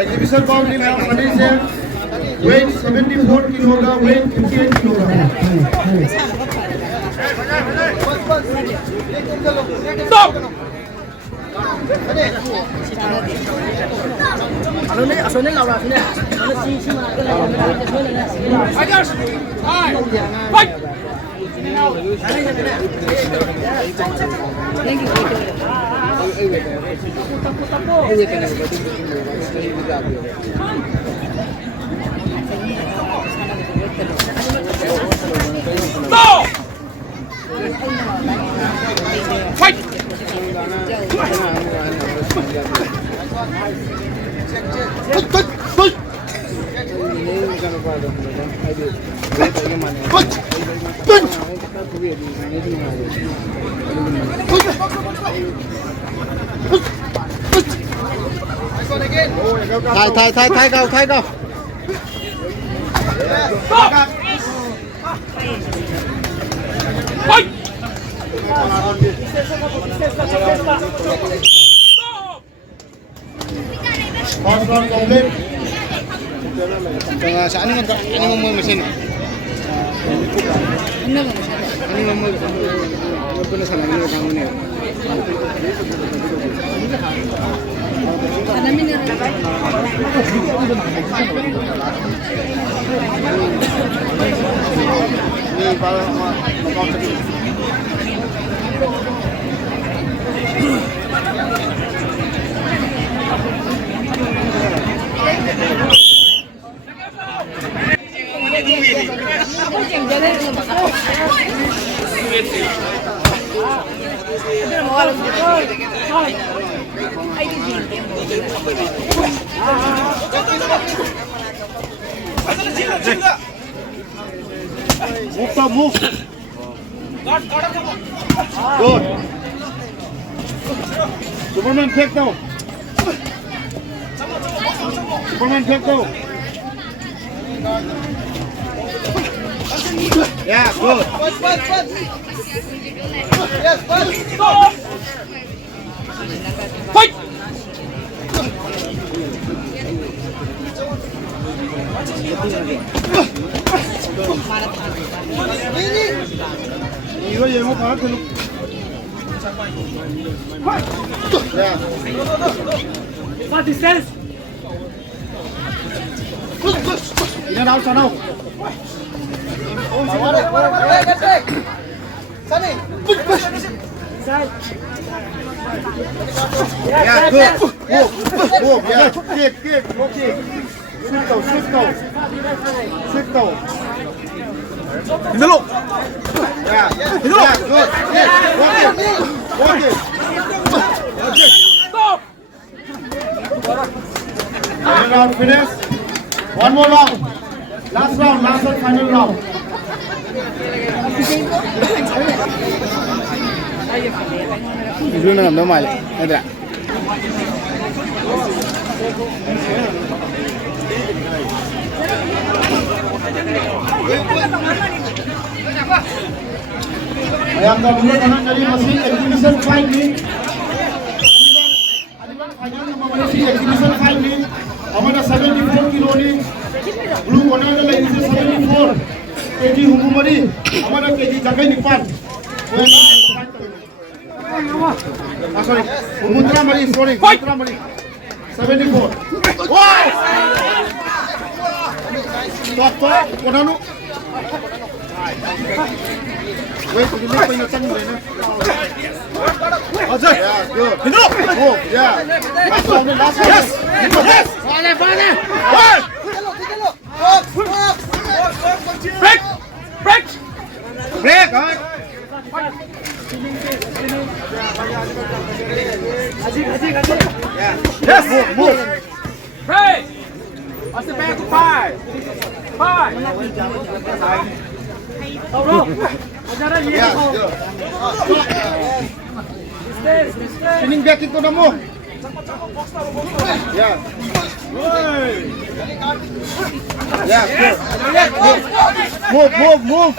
Exhibition boundary में खड़ी से weight 74 kilogram weight 58 kilogram stop असोने लावा असोने सी मार के fighters fight thank you fight thay cầu saan ini ngomong mesin ini ngomong bener sama ini kamu nih ini kalau mau move. Good. Superman take down. Yeah, good. Yes, stop. Fight. 이거 얘뭐 봐. 야. What is this? 이제 나오잖아. Sunny. Yeah, good. Move. Yeah, kick. Okay. Sit down. Hello. Yeah, good. Walk it. Stop. Round finish. One more round. Last and final round. Dulu nang normal. Ada. Ayam dulu kanan dari masih exhibition fight ni. Final nama masih exhibition fight ni. Amada 74 kilo ni. Blue corner adalah 74 kg hukumari. Amada kg jagai nipan. Sorry. Mutra mari. 74. Wow! Stop. Konanu. Wait, you need to turn away. Yeah, good. Move, yeah. Last one. Yes. Fine. Break, alright. Yeah. Yes, move. Break. What's the back to 5? Yeah, Sinin back itu namu. Yeah. Yeah, good. Move.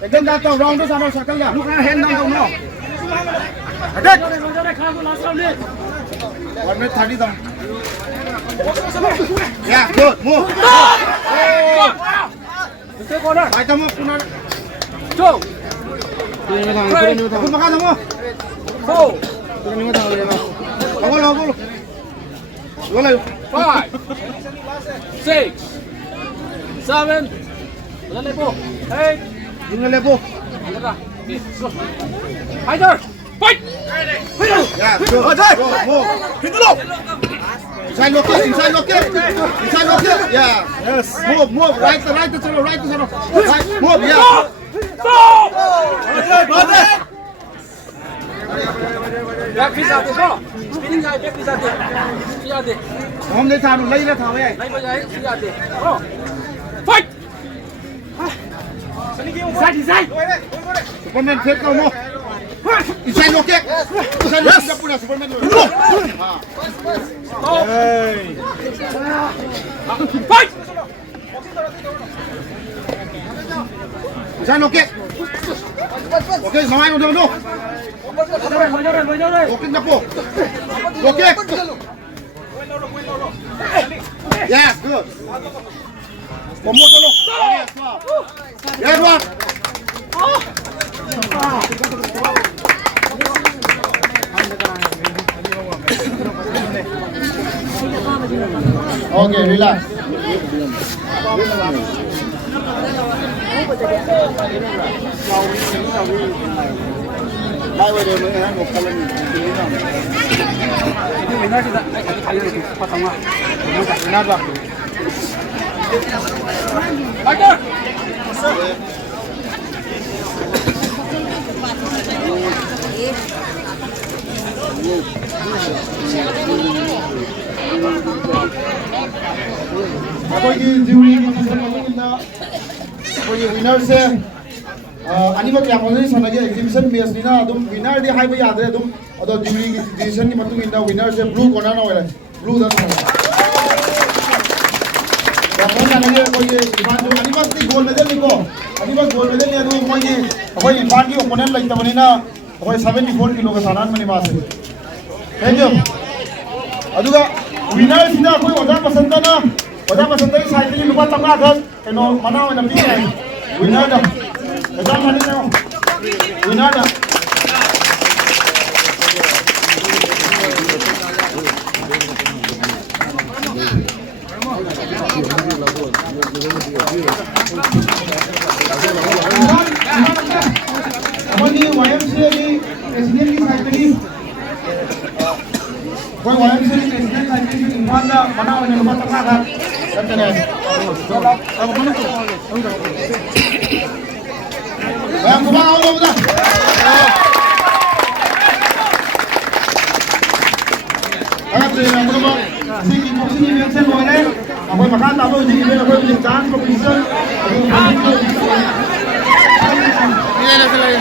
Again datang round tu sama circle ya. Look at hand now. Attack! 1 minute 30 down. Yeah, good. Move. Right, come up. Two. Put makan mo. Four. Go. Five. Six. Seven. Eight. Fighter. Fight. Yeah, good. Go. Move. Inside lock it. Yeah. Yes. Move. Right to center. Right. Move. Yeah. Back phía sau có. Spinning ra back phía sau đi. Không để thằng lấy ra thằng ấy. Lấy vào đấy, phía sau đi. Fight. Inside. Superman take cao mo. Inside lock it. Inside lock it puna Superman. Hey. Fight. Inside lock it. Okay, mamay mo no. Walking na po. Okay. Yes, good. Pomoto lo. Yes, walk. Okay, relax. Lại về đây mới ăn một cái lần tí nào. Mình nói chuyện đấy, cái này thì phát xong rồi. Nó phải nát vào. Bắt đi. Apa ini juri kita? Apa ini winner se? Animal yang mana sana je exhibition bias ni na, adum winner dia high bayar ada adum, atau juri exhibition ni matu winner winner se blue corner na oleh, blue dah sana. Yang mana sana je kau ye Ivan tu animal ni gold medal ni ko, animal gold medal ni adum kau ye, kau Ivan ni opponent lagi tahu ni na, kau 74 kilo ke sana mana masih. Thank you. Aduga winner sini kau order pasang na, order pasang ni saya ni lupa tangga kan, keno mana orang ni winner dah. Jangan mandi tengok. Winner dah. Apa ni YMCA ni presiden ni saya tadi. Kau YMCA ni presiden saya tadi di mana orang yang lupa tengah kan? Jangan. Apa mana tu? Bayang kubang awal betul. Agak terima kasih. Sini boxing ni biasa boleh. Apa makan tahu jadi boleh boleh jadi chance competition. Ini ada lagi.